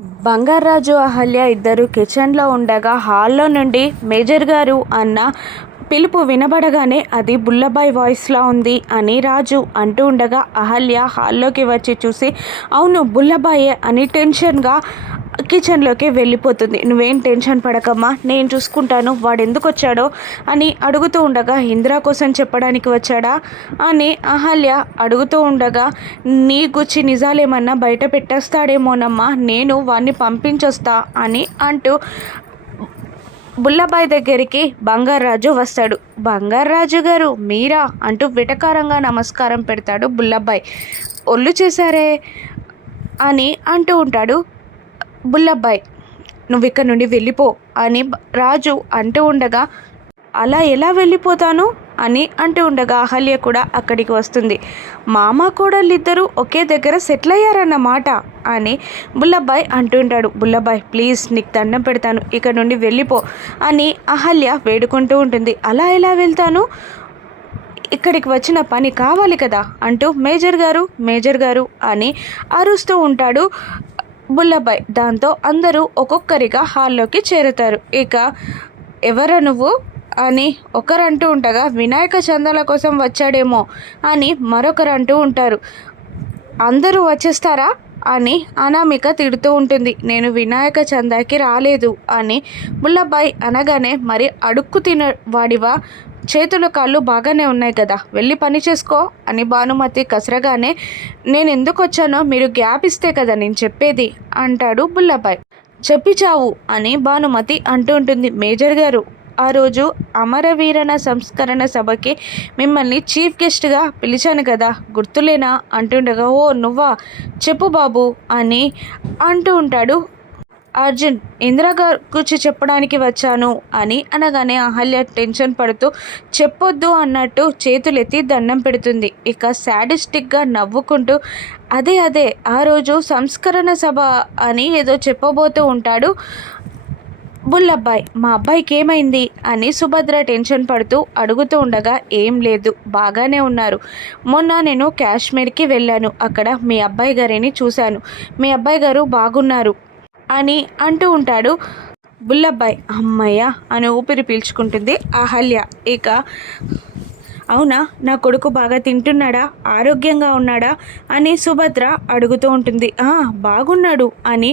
బంగారాజు అహల్య ఇద్దరు కిచెన్లో ఉండగా హాల్లో నుండి మేజర్ గారు అన్న పిలుపు వినబడగానే అది బుల్లబాయ్ వాయిస్లా ఉంది అని రాజు అంటూ ఉండగా అహల్య హాల్లోకి వచ్చి చూసి అవును బుల్లబాయే అని టెన్షన్గా కిచెన్లోకి వెళ్ళిపోతుంది. నువ్వేం టెన్షన్ పడకమ్మా నేను చూసుకుంటాను వాడు ఎందుకు వచ్చాడో అని అడుగుతూ ఉండగా ఇందిరా కోసం చెప్పడానికి వచ్చాడా? అని అహల్య అడుగుతూ ఉండగా నీ గుచ్చి నిజాలేమన్నా బయట పెట్టేస్తాడేమోనమ్మా నేను వాడిని పంపించొస్తా అని అంటూ బుల్లబాయ్ దగ్గరికి బంగారాజు వస్తాడు. బంగారాజు గారు మీరా? అంటూ విటకారంగా నమస్కారం పెడతాడు బుల్లబాయ్. ఒళ్ళు చేశారే? అని అంటూ ఉంటాడు బుల్లబ్బాయ్ నువ్వు ఇక్కడ నుండి వెళ్ళిపో అని రాజు అంటూ ఉండగా అలా ఎలా వెళ్ళిపోతాను? అని అంటూ ఉండగా అహల్య కూడా అక్కడికి వస్తుంది. మామ కోడళ్ళిద్దరూ ఒకే దగ్గర సెటిల్ అయ్యారన్నమాట అని బుల్లబ్బాయ్ అంటుంటాడు బుల్లబ్బాయ్ ప్లీజ్ నీకు దండం పెడతాను ఇక్కడ నుండి వెళ్ళిపో అని అహల్య వేడుకుంటూ ఉంటుంది. అలా ఎలా వెళ్తాను? ఇక్కడికి వచ్చిన పని కావాలి కదా అంటూ మేజర్ గారు మేజర్ గారు అని అరుస్తూ ఉంటాడు. బుల్లబాయ్ దాంతో అందరూ ఒక్కొక్కరిగా హాల్లోకి చేరుతారు. ఇక ఎవర నువ్వు? అని ఒకరు అంటూ ఉండగా వినాయక చందాల కోసం వచ్చాడేమో అని మరొకరు అంటూ ఉంటారు. అందరూ వచ్చేస్తారా? అని అనామిక తిడుతూ ఉంటుంది. నేను వినాయక చందాకి రాలేదు అని బుల్లబాయ్ అనగానే మరి అడుక్కు తిన వాడివా? చేతులు కాళ్ళు బాగానే ఉన్నాయి కదా వెళ్ళి పని చేసుకో అని భానుమతి కసరగానే నేను ఎందుకు వచ్చానో మీరు గ్యాప్ ఇస్తే కదా నేను చెప్పేది అంటాడు బుల్లబాయ్. చెప్పి చావు అని భానుమతి అంటూ ఉంటుంది. మేజర్ గారు ఆ రోజు అమరవీరణ సంస్కరణ సభకి మిమ్మల్ని చీఫ్ గెస్ట్గా పిలిచాను కదా గుర్తులేనా? అంటుండగా ఓ నువ్వా? చెప్పు బాబు అని అంటూ ఉంటాడు అర్జున్ ఇందిరా గారు గురించి చెప్పడానికి వచ్చాను అని అనగానే అహల్య టెన్షన్ పడుతూ చెప్పొద్దు అన్నట్టు చేతులెత్తి దండం పెడుతుంది. ఇక శాడిస్టిక్గా నవ్వుకుంటూ అదే అదే ఆ రోజు సంస్కరణ సభ అని ఏదో చెప్పబోతూ ఉంటాడు బుల్లబ్బాయ్. మా అబ్బాయికి ఏమైంది? అని సుభద్ర టెన్షన్ పడుతూ అడుగుతూ ఉండగా ఏం లేదు బాగానే ఉన్నారు. మొన్న నేను కాశ్మీర్కి వెళ్ళాను. అక్కడ మీ అబ్బాయి గారిని చూశాను. మీ అబ్బాయి గారు బాగున్నారు. అని అంటూ ఉంటాడు. బుల్లబ్బాయ్ అమ్మయ్య అని ఊపిరి పీల్చుకుంటుంది అహల్య ఇక అవునా నా కొడుకు బాగా తింటున్నాడా? ఆరోగ్యంగా ఉన్నాడా? అని సుభద్ర అడుగుతూ ఉంటుంది. "ఆ, బాగున్నాడు అని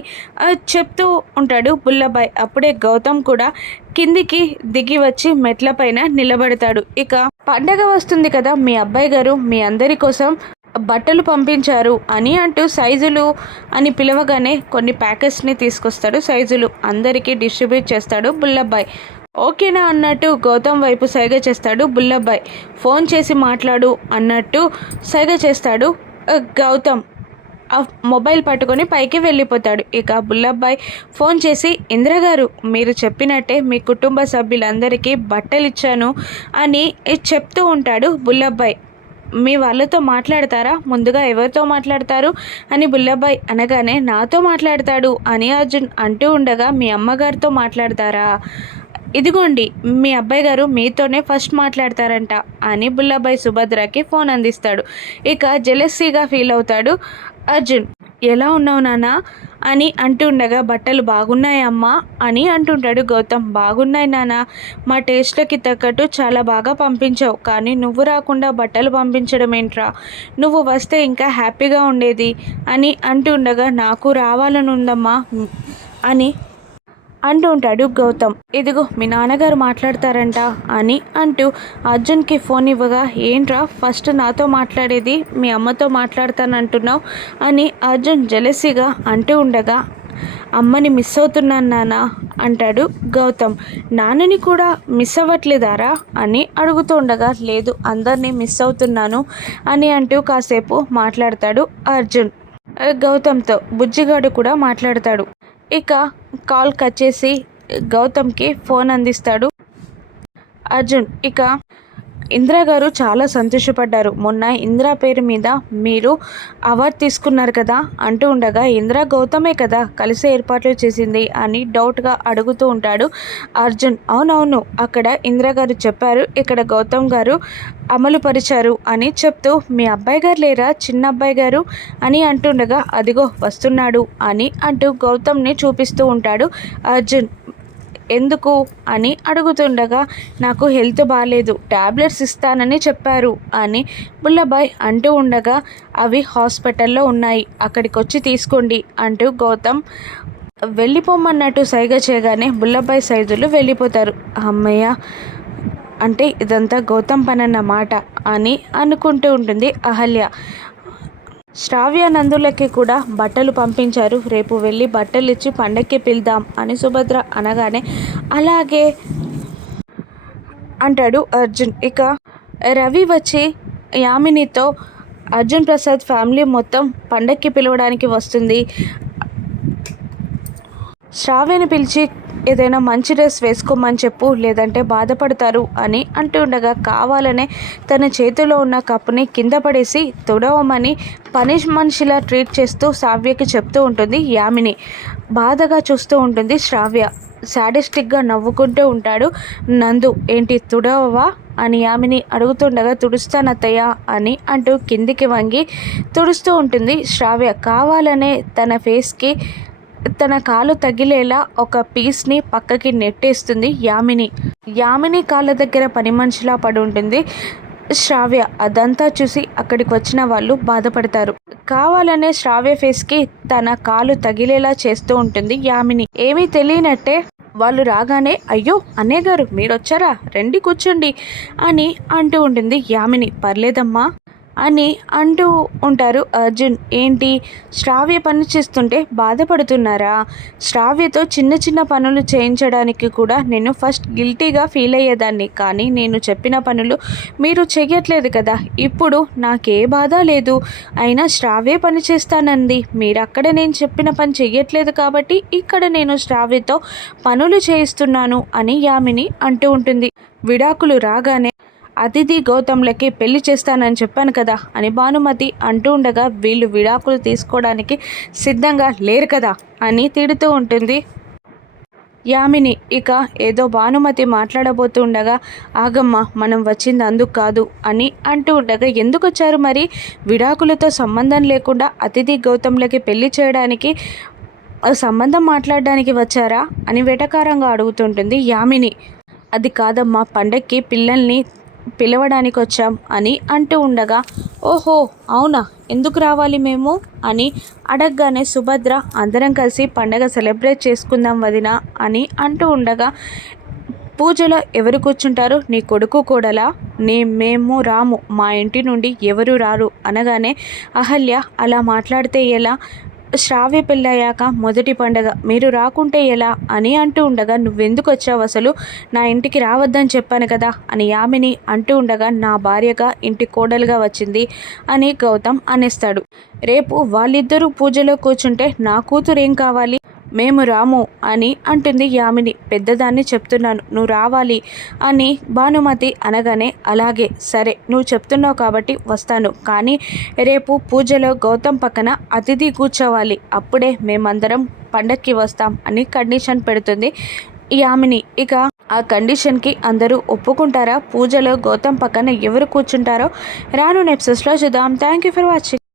చెప్తూ ఉంటాడు బుల్లబాయ్ అప్పుడే గౌతమ్ కూడా కిందికి దిగి వచ్చి మెట్లపైన నిలబడతాడు. ఇక పండగ వస్తుంది కదా మీ అబ్బాయి గారు మీ అందరి కోసం బట్టలు పంపించారు అని అంటూ సైజులు అని పిలవగానే కొన్ని ప్యాకెట్స్ని తీసుకొస్తాడు సైజులు. అందరికీ డిస్ట్రిబ్యూట్ చేస్తాడు బుల్లబ్బాయ్. ఓకేనా అన్నట్టు గౌతమ్ వైపు సైగ చేస్తాడు బుల్లబ్బాయ్. ఫోన్ చేసి మాట్లాడు అన్నట్టు సైగ చేస్తాడు గౌతమ్. ఆ మొబైల్ పట్టుకొని పైకి వెళ్ళిపోతాడు. ఇక బుల్లబ్బాయ్ ఫోన్ చేసి ఇంద్రగారు మీరు చెప్పినట్టే మీ కుటుంబ సభ్యులందరికీ బట్టలు ఇచ్చాను అని చెప్తూ ఉంటాడు బుల్లబ్బాయ్. మీ వాళ్ళతో మాట్లాడతారా? ముందుగా ఎవరితో మాట్లాడతారు? అని బుల్లబాయ్ అనగానే నాతో మాట్లాడతాడు అని అర్జున్ అంటూ ఉండగా మీ అమ్మగారితో మాట్లాడతారా? ఇదిగోండి మీ అబ్బాయి గారు మీతోనే ఫస్ట్ మాట్లాడతారంట అని బుల్లబాయ్ సుభద్రకి ఫోన్ అందిస్తాడు. ఇక జెలస్సీగా ఫీల్ అవుతాడు అర్జున్. ఎలా ఉన్నావు నాన్న? అని అంటుండగా బట్టలు బాగున్నాయమ్మా అని అంటుంటాడు గౌతమ్. బాగున్నాయి నాన్న. మా టేస్ట్లకి తగ్గట్టు చాలా బాగా పంపించావు. కానీ నువ్వు రాకుండా బట్టలు పంపించడం ఏంట్రా? నువ్వు వస్తే ఇంకా హ్యాపీగా ఉండేది. అని అంటుండగా నాకు రావాలని ఉందమ్మా అని అంటూ ఉంటాడు గౌతమ్. ఇదిగో మీ నాన్నగారు మాట్లాడతారంట అని అంటూ అర్జున్కి ఫోన్ ఇవ్వగా ఏంట్రా ఫస్ట్ నాతో మాట్లాడేది మీ అమ్మతో మాట్లాడతానంటున్నావు అని అర్జున్ జలసిగా అంటూ ఉండగా అమ్మని మిస్ అవుతున్నాను నాన్న అంటాడు గౌతమ్. నాన్నని కూడా మిస్ అవ్వట్లేదారా అని అడుగుతూ ఉండగా లేదు అందరినీ మిస్ అవుతున్నాను అని అంటూ కాసేపు మాట్లాడతాడు అర్జున్. గౌతమ్తో బుజ్జిగాడు కూడా మాట్లాడతాడు. ఇక కాల్ కట్ చేసి గౌతమ్కి ఫోన్ అందిస్తాడు. అర్జున్ ఇక ఇందిరా గారు చాలా సంతోషపడ్డారు. మొన్న ఇందిరా పేరు మీద మీరు అవార్డు తీసుకున్నారు కదా అంటూ ఉండగా ఇందిరా గౌతమే కదా కలిసి ఏర్పాట్లు చేసింది అని డౌట్గా అడుగుతూ ఉంటాడు అర్జున్. అవునవును అక్కడ ఇందిరా గారు చెప్పారు ఇక్కడ గౌతమ్ గారు అమలు పరిచారు అని చెప్తూ మీ అబ్బాయి గారు లేరా? చిన్న అబ్బాయి గారు? అని అంటుండగా అదిగో వస్తున్నాడు అని అంటూ గౌతమ్ని చూపిస్తూ ఉంటాడు అర్జున్. ఎందుకు అని అడుగుతుండగా నాకు హెల్త్ బాగాలేదు ట్యాబ్లెట్స్ ఇస్తానని చెప్పారు అని బుల్లబాయ్ అంటూ ఉండగా అవి హాస్పిటల్లో ఉన్నాయి అక్కడికి వచ్చి తీసుకోండి అంటూ గౌతమ్ వెళ్ళిపోమన్నట్టు సైగ చేయగానే బుల్లబాయ్ సైజులు వెళ్ళిపోతారు. అమ్మయ్య అంటే ఇదంతా గౌతమ్ పని అన్నమాట అని అనుకుంటూ ఉంటుంది అహల్య. శ్రావ్య నందులకి కూడా బట్టలు పంపించారు. రేపు వెళ్ళి బట్టలు ఇచ్చి పండక్కి పిలుదాం అని సుభద్ర అనగానే అలాగే అంటాడు అర్జున్. ఇక రవి వచ్చి యామినితో అర్జున్ ప్రసాద్ ఫ్యామిలీ మొత్తం పండక్కి పిలవడానికి వస్తుంది. శ్రావ్యని పిలిచి ఏదైనా మంచి డ్రెస్ వేసుకోమని చెప్పు లేదంటే బాధపడతారు అని అంటుండగా కావాలనే తన చేతిలో ఉన్న కప్పుని కింద పడేసి తుడవమని పనిష్ మనిషిలా ట్రీట్ చేస్తూ శ్రావ్యకి చెప్తూ ఉంటుంది యామిని. బాధగా చూస్తూ ఉంటుంది శ్రావ్య. సాడిస్టిక్గా నవ్వుకుంటూ ఉంటాడు నందు. ఏంటి తుడవవా? అని యామిని అడుగుతుండగా తుడుస్తానత్తయ్య అని అంటూ కిందికి వంగి తుడుస్తూ ఉంటుంది శ్రావ్య. కావాలనే తన ఫేస్కి తన కాలు తగిలేలా ఒక పీస్ని పక్కకి నెట్టేస్తుంది యామిని. యామిని కాళ్ళ దగ్గర పని మనిషిలా పడి ఉంటుంది. శ్రావ్య అదంతా చూసి అక్కడికి వచ్చిన వాళ్ళు బాధపడతారు. కావాలనే శ్రావ్య ఫేస్కి తన కాలు తగిలేలా చేస్తూ ఉంటుంది యామిని. ఏమీ తెలియనట్టే వాళ్ళు రాగానే అయ్యో అన్నయ్య గారు మీరు వచ్చారా రండి కూర్చోండి అని అంటూ ఉంటుంది యామిని. పర్లేదమ్మా అని అంటూ ఉంటారు అర్జున్. ఏంటి? శ్రావ్య పని చేస్తుంటే బాధపడుతున్నారా? శ్రావ్యతో చిన్న చిన్న పనులు చేయించడానికి కూడా నేను ఫస్ట్ గిల్టీగా ఫీల్ అయ్యేదాన్ని. కానీ నేను చెప్పిన పనులు మీరు చెయ్యట్లేదు కదా. ఇప్పుడు నాకే బాధ లేదు. అయినా శ్రావ్య పని చేస్తానంది. మీరు అక్కడ నేను చెప్పిన పని చెయ్యట్లేదు కాబట్టి ఇక్కడ నేను శ్రావ్యతో పనులు చేయిస్తున్నాను అని యామిని అంటూ ఉంటుంది. విడాకులు రాగానే అతిథి గౌతమ్లకి పెళ్ళి చేస్తానని చెప్పాను కదా అని భానుమతి అంటూ ఉండగా వీళ్ళు విడాకులు తీసుకోవడానికి సిద్ధంగా లేరు కదా అని తిడుతూ ఉంటుంది. యామిని ఇక ఏదో భానుమతి మాట్లాడబోతుండగా ఆగమ్మ మనం వచ్చింది అందుకు కాదు అని అంటూ ఉండగా ఎందుకు వచ్చారు మరి? విడాకులతో సంబంధం లేకుండా అతిథి గౌతమ్లకి పెళ్ళి చేయడానికి సంబంధం మాట్లాడడానికి వచ్చారా? అని వెటకారంగా అడుగుతుంటుంది యామిని. అది కాదమ్మా పండక్కి పిల్లల్ని పిలవడానికి వచ్చాం అని అంటూ ఉండగా ఓహో అవునా? ఎందుకు రావాలి మేము? అని అడగగానే సుభద్ర అందరం కలిసి పండగ సెలబ్రేట్ చేసుకుందాం వదిన అని అంటూ ఉండగా పూజలో ఎవరు కూర్చుంటారు? నీ కొడుకు కూడలా? నే మేము రాము. మా ఇంటి నుండి ఎవరు రారు? అనగానే అహల్య అలా మాట్లాడితే ఎలా? శ్రావ్య పెళ్ళయ్యాక మొదటి పండగ. మీరు రాకుంటే ఎలా? అని అంటూ ఉండగా నువ్వెందుకు వచ్చావు అసలు? నా ఇంటికి రావద్దని చెప్పాను కదా అని యామిని అంటూ ఉండగా నా భార్యగా ఇంటి కోడలుగా వచ్చింది అని గౌతమ్ అనేస్తాడు. రేపు వాళ్ళిద్దరూ పూజలో కూర్చుంటే నా కూతురు ఏం కావాలి? మేము రాము అని అంటుంది యామిని. పెద్దదాన్ని చెప్తున్నాను నువ్వు రావాలి అని భానుమతి అనగానే అలాగే సరే నువ్వు చెప్తున్నావు కాబట్టి వస్తాను. కానీ రేపు పూజలో గౌతమ్ పక్కన అతిథి కూర్చోవాలి. అప్పుడే మేమందరం పండక్కి వస్తాం అని కండిషన్ పెడుతుంది యామిని. ఇక ఆ కండిషన్కి అందరూ ఒప్పుకుంటారా? పూజలో గౌతమ్ పక్కన ఎవరు కూర్చుంటారో? రాను నెప్సెస్లో చూద్దాం. Thank you for watching.